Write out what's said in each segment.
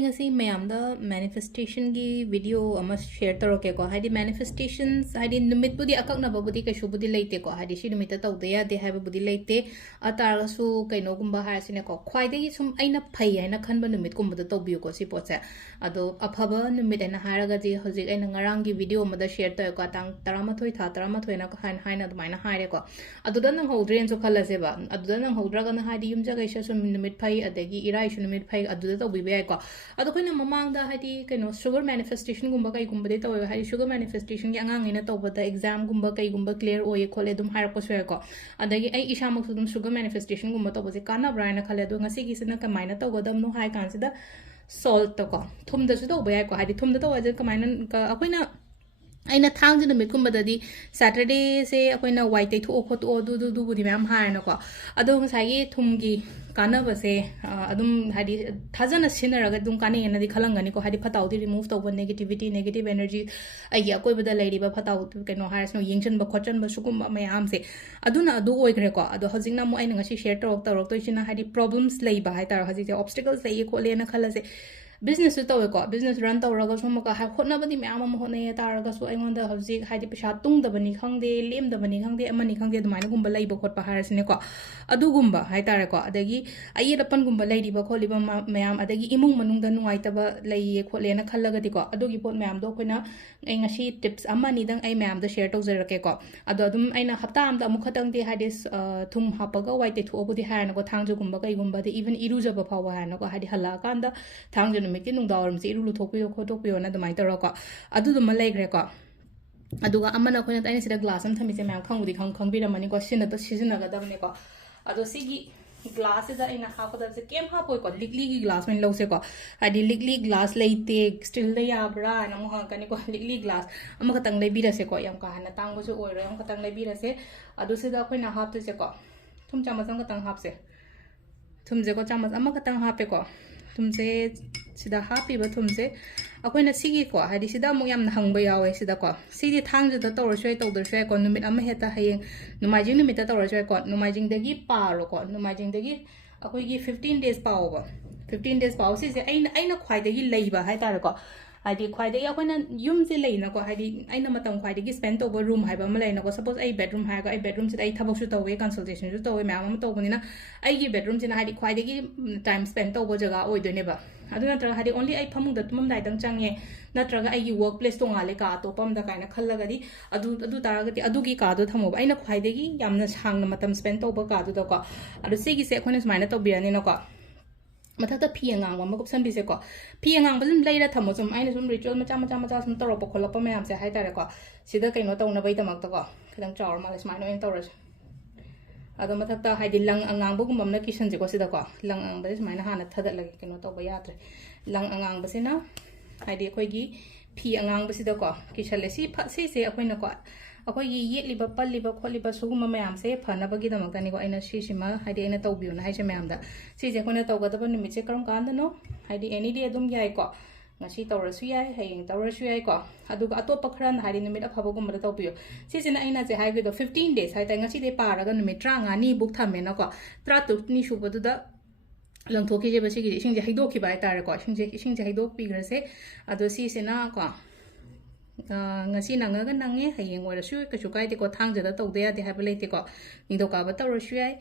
ngasi mayamda manifestation gi video ama share taroke ko haidi manifestations haidi numit budi akakna budi kaishu budi leite ko haidi shi numit tawde ya de haiba budi leite atara su kaino gumba haisine ko khwaide gi sum aina phai aina khanba numit gumba da tawbiu ko si poche ado aphaba numit aina haraga ji hojik aina ngarang gi video ma da share tayo ko tang 13 tha 13 na ko haina dumaina haire ko aduda nang hodren so khala se ba aduda nang hodra ga na haidi yumja gaisha sum numit phai adagi irai shu numit phai aduda tawbi be ko ado koina mamang da hadi kaino sugar manifestation gumba kai gumba de taw hadi sugar manifestation gi angang ina taw bata exam gumba kai gumba clear oye khole dum har ko so ko adagi ai isha mak dum sugar manifestation gumba taw base kana brana khale do ngasi gi sina kamaina taw godam no hai kan sida salt to ko thum da su do ba ko hadi thum da taw aja kamaina ka akoina aina thang jin numit kumba dadi saturday se akoina white te thu okho to du budi ma'am ha na ko ado ngasai gi thum gi kana base adum hadi thajana sinaraga dum kani ena di khalangani ko hadi phatau di remove to negativity negative energy ai ya koi bada leiri ba phatau keno haras no yingchen ba khochan ba sukum ba mayam se aduna adu oi gre ko ado hojingna mo aina ngasi share torok to china hadi problems lei ba hai tar haji te obstacles lei ko le na khala se business to ko business run to raga so ka ha khotna badi mayam mo hone ta raga so aingon da hojik hadi pesha tung da bani khangde lem da bani khangde amani khangde dumaina gumba lei ba khot pa haras ne ko adu gumba hai tar ko adagi Ayet Apan gumba lei diba kholi ba mayam adagi imung manung da nuai ta ba lei khole na khallaga di ko adugi pot mayam do koina ai ngasi tips amani dang ai mayam da share to jarake ko ado adum aina hapta am da mu khatang de hadis thum hapaga wai te thu obudi ha na ko thangju gumba kai gumba de even iruja ba phawa ha na ko hadi hala kan da thangju numit ki nung dawram se iru lu thokpiyo khotokpiyo na dumai tar ko adu dum lai gre ko aduga amana koina taina sida glass am thami se mayam khangudi khangbira mani ko sina to sizina ga dabne ko ado sigi glass is ina half of the kem half ko likli gi glass men lo se ko adi likli glass leite still da yabra na mo han kani ko likli glass ama katang lei bira se ko yam ka hana tang bo su oi ro yam katang lei bira se adu se da koina half se ko thum chama sang katang half se thum je ko chama ama katang half pe ko thum se sida happy ba thum se akoina sigi ko hadi sida mo yam na hangba yawe sida ko sidi thang ju da tor shoi to der shoi ko numit ama heta hayeng numajing numit ta tor shoi ko numajing dagi paro ko numajing dagi akoi gi 15 days pawo ba 15 days pawo si se aina khwai dagi leiba hai tar ko hadi khwai dagi akoina yum se leina ko hadi aina matam khwai dagi spend to room hai ba ma leina ko suppose ai bedroom hai ko ai bedroom se ai thabok su to we consultation su to we ma ma to bani na ai gi bedroom se na hadi khwai dagi time spend to bo jaga oi do ne ba adu natraga hadi only ai phamung da tumam dai dang change natraga ai gi workplace to ngale ka to pam da kaina khallaga di adu taraga di adu gi ka do thamo aina khwai de gi yamna sangna matam spend to ba ka do da ko adu se gi se khone smaina to birani na ko mathakta phi angang ma ko san bi se ko phi angang ba zum leira thamo zum aina zum ritual macha sum toro pa kholapa mayam se hai tare ko sida kaino to na bai tamak ta ko khadang chawr ma smaina en toras ado mathakta haidi lang angang bu gumam na kisan je ko sida ko lang ang ba smaina hana thada lagi keno to ba yatre lang angang ba sina haidi khoi gi phi angang ba sida ko kisale si pha si se akoina ko akoi gi yetli ba palli ba kholi ba suguma mayam se phana ba gi damak tani ko aina si sima haidi aina tawbiu na haise mayam da si je kona tawga da ba numit se karam kan da no haidi any day adum yai ko ngasi tawrasu yai hayeng tawrasu yai ko aduga atopa khran hari numit aphaba gum da tawbiu si sina aina je hai gi do 15 days hai ta ngasi de para ga numit 35 ni buk thame na ko 32 ni shu ba du da lang thoki je ba si gi sing je haido ki ba ta ra ko sing je haido pi gra se ado si sina ko ngasi nanga ga nange hayeng ora su ka chukai te ko thang jada tawde ya de habele te ko nido ka ba tawrasu yai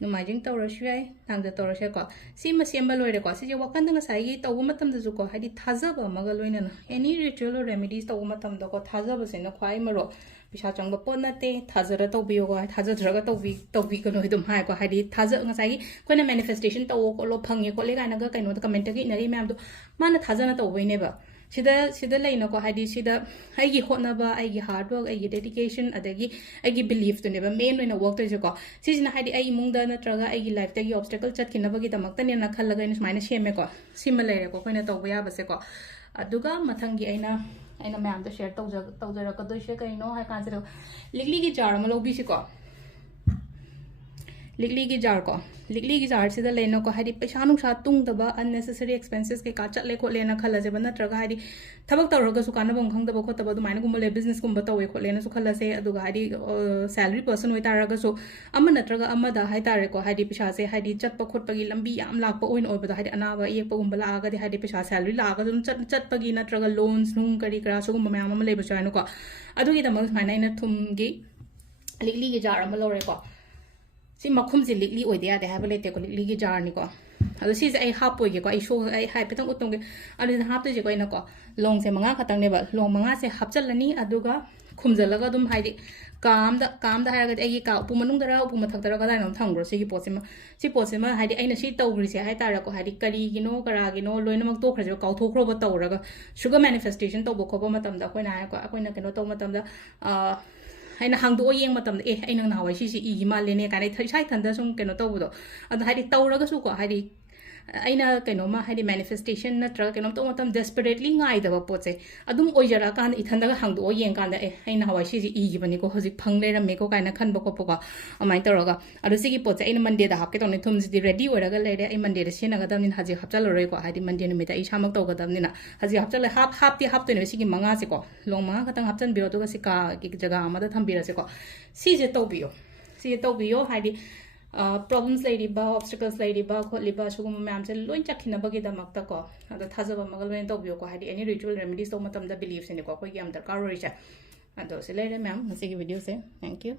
numajing tawrasu yai thang da tawrasu ko si ma sembal loi ko si je wakan da ngasai gi tawu matam da ju ko hadi thaja ba maga loina na any ritual or remedies tawu matam da ko thaja ba se na khwai maro pisha chang ba pon na te thaja ra tawbi ko thaja dhra ga tawbi ko no dum hai ko hadi thaja ngasai gi koina manifestation tawu ko lo phange ko le ga na ga kaino da comment gi nari ma'am do mana thaja na tawbai ne ba sida leina ko hadi sida aigi hotna ba aigi hard work aigi dedication adagi aigi belief to ne ba main oina work to ko sisina hadi ai mungda na traga aigi life tagi obstacle chat kina bagi tamak tani na khallaga ina smaina sheme ko sima leire ko koina tawba ya ba se ko aduga mathangi aina ma'am to share tawjara ko do she kaino ha kan se likli gi jar ma lobi si ko likely की jar को likely की jar से लेना को high पैसा नुसा तुंगदब unnecessary expenses के चले खोलेना खलसे नत्रग high थबक तौरगसु कानबम खंगदब खोतब अदुमाइनगुम बिजनेस गुम तौवे खोलेना खलसे हाई सैलरी पर्सन होइतारगसु नत्रग हाई तारेको हाई पैसा से हाई चटप खोटपगी लंबी याम लाप हाई अनाब येपगुम लागे हाई पैसा सैलरी लाग चटपगी नत्रग लोन्स नूंग करी करा सुगुम मैम लेबसुको अदुगीदमक सुमाइना थुमगी लिकली की जार लौरेको सी मखुम से लिकली ओइदे यादे हाइबा लेतेको लिकली की जार को अदो सीसे आई हापोइगे को आई शो आई हाइपेतंग उतंगे अदो हापतोजे को इनको लोंग से मंगा खतंगनेबा लोंग मंगा से हापचलनी अदुगा खुमजलगा दुम हाइदे कामदा हाइरगदे आई का उपु मनुंगदरा उपु मथकदरा गदाइनो थंग्रो सी पोसेमा हाइदे आइना सी तौग्रिसे हाइतारको हाइदे करीगिनो करागिनो लोइनमक तोखरजे काउथोखरोबा तौरगा शुगर मैनिफेस्टेशन तौबो खोबा मतमदा अखोइना हाइको अखोइना केनो तौ मतमदा अना हांगदो येंग मतमदा ए नंग नावाई सी ई मालेने काने थै थंदा सुम केनो तौबदो अद हाइदे तौरगसु को हाइदे अना कहोमा है मैनिफेस्टेशन नत्र कहोम तौ मतम डेस्परेटली गाइदब पोचे अदुम ओइजराकान इथंदगा हांगदो येंगान ए नहावाई सी इगिबनिको हजिक फंग लेरमेको काइना खनब खोपको अमाइ तौरगा अदु सिगी पोचे इन मंडे दा हापके तौने थुमजिदि रेडी ओइरगा लेरे ए मंडे दा सेनगदमनि हजिक हापचलरोइको हाइदि मंडे नुमिता इ सामक तौगदमनिना हजिक हापचल हापतोइने सिगी मंगासेको लोंग मंगा खतंग हापचनबिरो दुगा सिका की जगह अमदा थंबिरसेको सिजे तौबियो हाइदि प्रॉब्लम्स लेरिबा ऑब्स्टिकल्स लेरिबा खोलिबा सुगुम मैम से लोइन चखिनबगीदमक्ता को अदो थाजब मगल लोइन तौबियो को हाइदि एनी रिचुअल रेमेडीज तो मतमदा बिलीफ सेने को कोई याम दरकार रोइसे अदो से लेरे मैम मसिगी वीडियो से थैंक यू